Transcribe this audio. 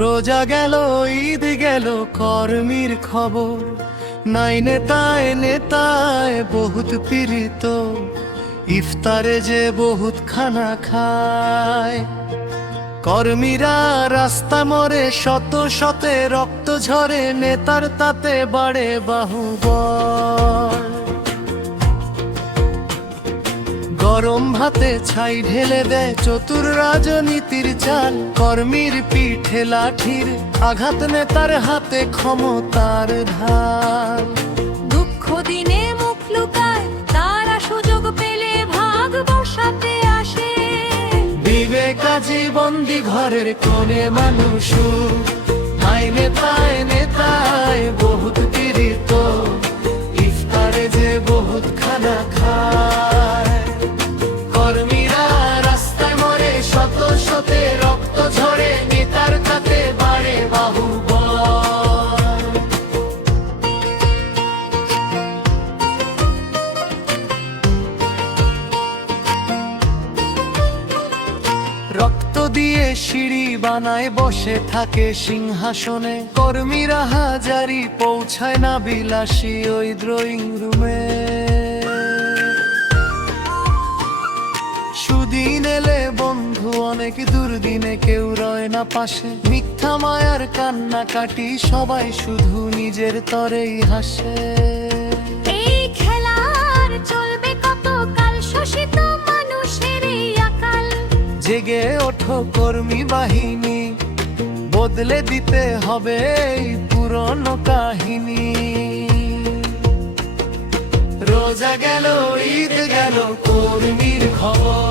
রোজা গেল, ঈদ গেল, কর্মীর খবর নাই। নেতায় নেতায় বহুত পীড়িত, ইফতারে যে বহুত খানা খায়। কর্মীরা রাস্তা মরে, শত শতে রক্ত ঝরে, নেতার তাতে বাড়ে বাহুবল। গরম ভাতে ছাই ঢেলে দেয় চতুর রাজনীতির চাল। কর্মীর পিঠে লাঠির আঘাত, নেতার হাতে ক্ষমতার ঢাল। দুঃখ দিনে মুখ লুকায়, তারা সুযোগ পেলে ভাগ বসাতে আসে। বিবেকাজি বন্দি ঘরের কোণে মানুষ, নাই নেতায় নেতায় বহুত পীড়িত, ইফতারে যে বহুত খানা খায়। কর্মীরা রাস্তায় মরে, শত শতে রক্ত ঝরে, নেতার কাছে বাড়ে বাহুবল। রক্ত দিয়ে সিঁড়ি বানায়, বসে থাকে সিংহাসনে। কর্মীরা হাজারি পৌঁছায় না বিলাসী ওই ড্রয়িং রুমে। সুদিন এলে বন্ধু অনেক, দুর্দিনে কেউ রয় না পাশে। মিথ্যা মায়ার কান্নাকাটি, সবাই শুধু নিজের তরেই হাসে। এই খেলার চলবে কত কাল, শোষিত মানুষের এই আকাল। জেগে ওঠো কর্মী বাহিনী, বদলে দিতে হবে এই পুরনো কাহিনী। রোজা গেল, ঈদ গেল, কর্মীর খবর